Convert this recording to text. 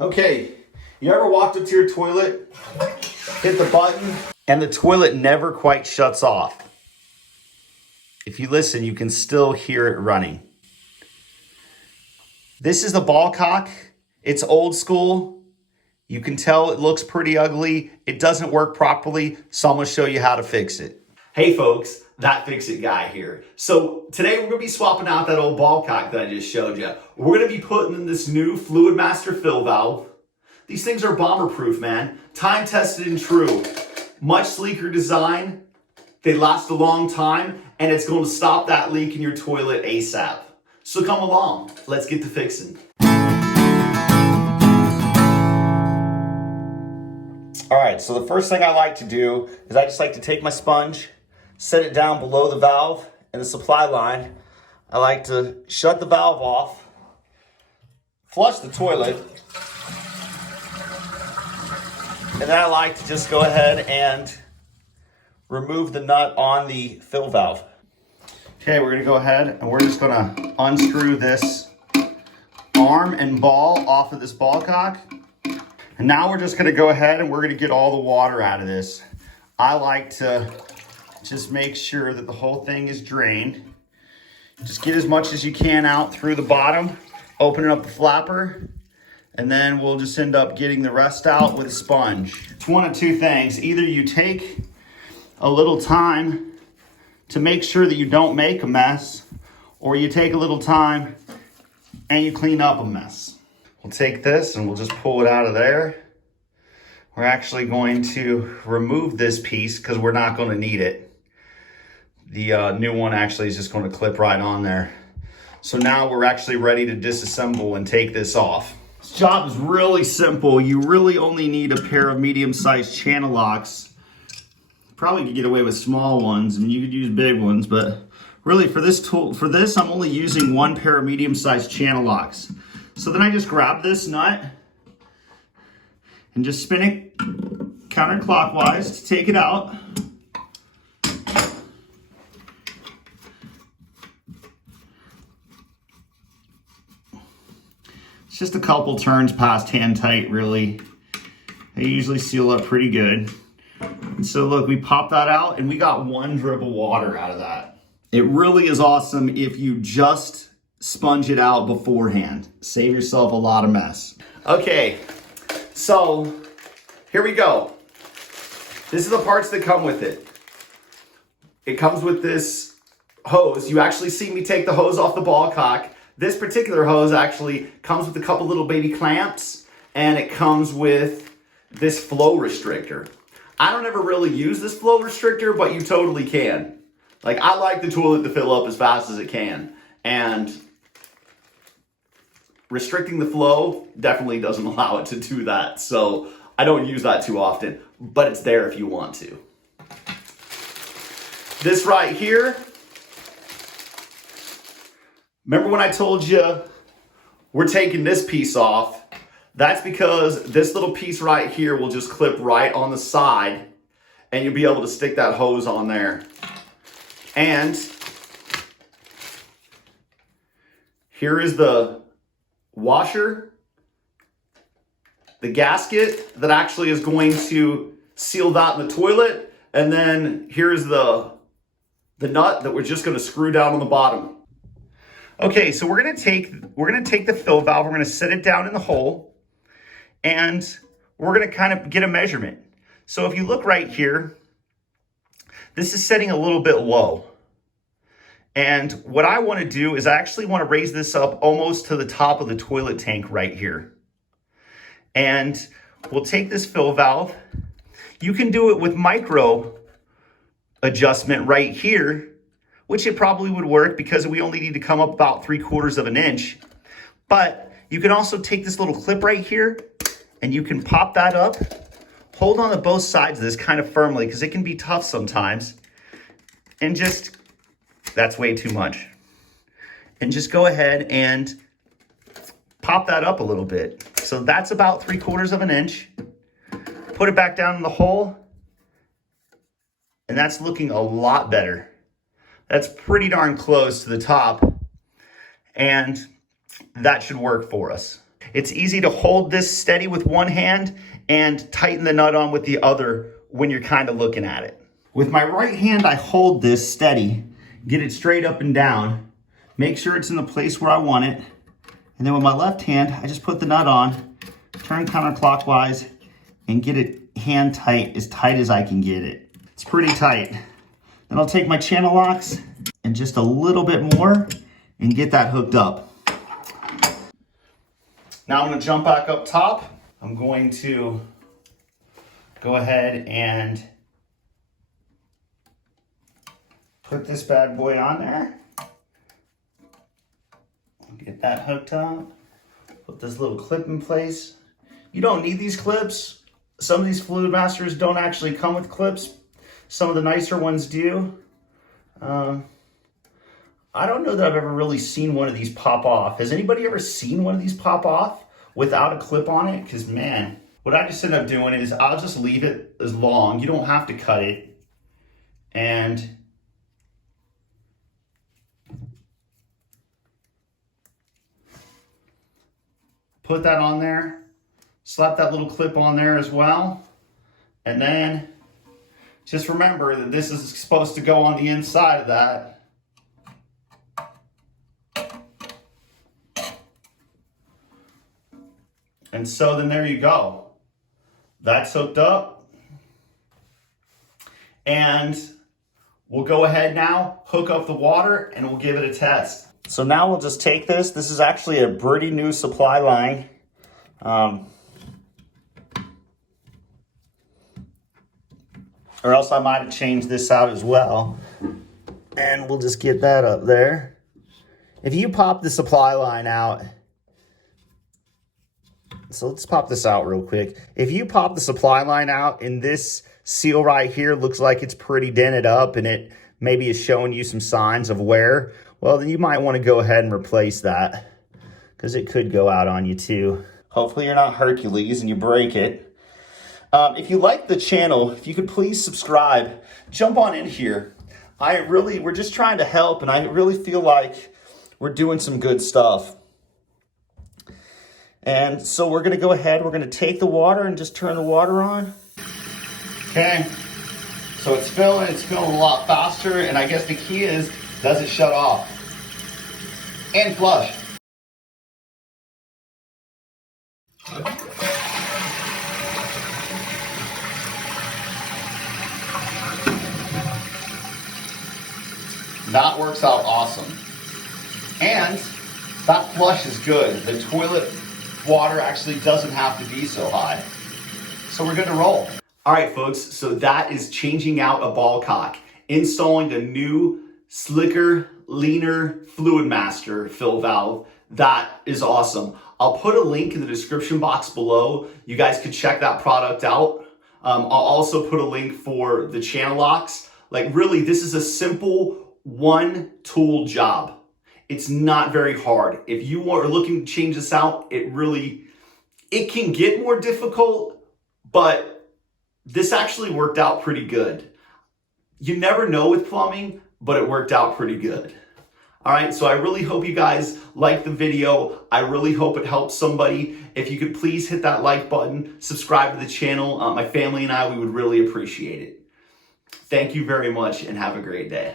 Okay, you ever walked up to your toilet, hit the button, and the toilet never quite shuts off? If you listen, you can still hear it running. This is the ball cock. It's old school. You can tell it looks pretty ugly. It doesn't work properly, so I'm gonna show you how to fix it. Hey folks, That Fix It guy here. So today we're gonna be swapping out that old ball cock that I just showed you. We're gonna be putting in this new Fluid Master fill valve. These things are bomber proof, man. Time tested and true. Much sleeker design. They last a long time, and it's going to stop that leak in your toilet ASAP. So come along, let's get to fixing. All right, so the first thing I like to do is I just like to take my sponge, set it down below the valve and the supply line. I like to shut the valve off, flush the toilet, and then I like to just go ahead and remove the nut on the fill valve. Okay, we're gonna go ahead and we're just gonna unscrew this arm and ball off of this ball cock. And now we're just gonna go ahead and we're gonna get all the water out of this. I like to just make sure that the whole thing is drained. Just get as much as you can out through the bottom, opening up the flapper, and then we'll just end up getting the rest out with a sponge. It's one of two things. Either you take a little time to make sure that you don't make a mess, or you take a little time and you clean up a mess. We'll take this and we'll just pull it out of there. We're actually going to remove this piece because we're not going to need it. The new one actually is just going to clip right on there. So now we're actually ready to disassemble and take this off. This job is really simple. You really only need a pair of medium-sized channel locks. Probably could get away with small ones, and you could use big ones, but really for this tool, I'm only using one pair of medium-sized channel locks. So then I just grab this nut and just spin it counterclockwise to take it out. It's just a couple turns past hand tight, really. They usually seal up pretty good. And so look, we pop that out and we got one drip of water out of that. It really is awesome if you just sponge it out beforehand. Save yourself a lot of mess. Okay, so here we go. This is the parts that come with it. It comes with this hose. You actually see me take the hose off the ball cock. This particular hose actually comes with a couple little baby clamps, and it comes with this flow restrictor. I don't ever really use this flow restrictor, but you totally can. Like, I like the toilet to fill up as fast as it can, and restricting the flow definitely doesn't allow it to do that. So I don't use that too often, but it's there if you want to. This right here, remember when I told you we're taking this piece off? That's because this little piece right here will just clip right on the side, and you'll be able to stick that hose on there. And here is the washer, the gasket that actually is going to seal that in the toilet. And then here's the nut that we're just going to screw down on the bottom. Okay, so we're gonna take the fill valve, we're gonna set it down in the hole, and we're gonna kind of get a measurement. So if you look right here, this is setting a little bit low. And what I wanna do is I actually wanna raise this up almost to the top of the toilet tank right here. And we'll take this fill valve. You can do it with micro adjustment right here, which it probably would work because we only need to come up about 3/4 of an inch. But you can also take this little clip right here and you can pop that up, hold on to both sides of this kind of firmly because it can be tough sometimes. And just, that's way too much. And just go ahead and pop that up a little bit. So that's about 3/4 of an inch. Put it back down in the hole, and that's looking a lot better. That's pretty darn close to the top, and that should work for us. It's easy to hold this steady with one hand and tighten the nut on with the other when you're kind of looking at it. With my right hand, I hold this steady, get it straight up and down, make sure it's in the place where I want it. And then with my left hand, I just put the nut on, turn counterclockwise, and get it hand tight as I can get it. It's pretty tight. Then I'll take my channel locks and just a little bit more and get that hooked up. Now I'm gonna jump back up top. I'm going to go ahead and put this bad boy on there. Get that hooked up. Put this little clip in place. You don't need these clips. Some of these Fluidmasters don't actually come with clips. Some of the nicer ones do. I don't know that I've ever really seen one of these pop off. Has anybody ever seen one of these pop off without a clip on it? Because man, what I just end up doing is I'll just leave it as long. You don't have to cut it. And put that on there, slap that little clip on there as well. And then just remember that this is supposed to go on the inside of that. And so then there you go. That's hooked up. And we'll go ahead now, hook up the water, and we'll give it a test. So now we'll just take this. This is actually a pretty new supply line. Or else I might have changed this out as well. And we'll just get that up there. If you pop the supply line out, so let's pop this out real quick. If you pop the supply line out and this seal right here looks like it's pretty dented up and it maybe is showing you some signs of wear, well, then you might want to go ahead and replace that because it could go out on you too. Hopefully you're not Hercules and you break it. If you like the channel, if you could please subscribe, jump on in here. We're just trying to help, and I really feel like we're doing some good stuff. And so we're gonna go ahead, we're gonna take the water and just turn the water on. Okay, so it's filling a lot faster, and I guess the key is, does it shut off? And flush. That works out awesome. And that flush is good. The toilet water actually doesn't have to be so high. So we're good to roll. All right, folks, so that is changing out a ball cock, installing a new, slicker, leaner Fluidmaster fill valve. That is awesome. I'll put a link in the description box below. You guys could check that product out. I'll also put a link for the channel locks. Like really, this is a simple one tool job. It's not very hard. If you are looking to change this out, it can get more difficult, but this actually worked out pretty good. You never know with plumbing, but it worked out pretty good. All right, so I really hope you guys liked the video. I really hope it helps somebody. If you could please hit that like button, subscribe to the channel. My family and I, we would really appreciate it. Thank you very much and have a great day.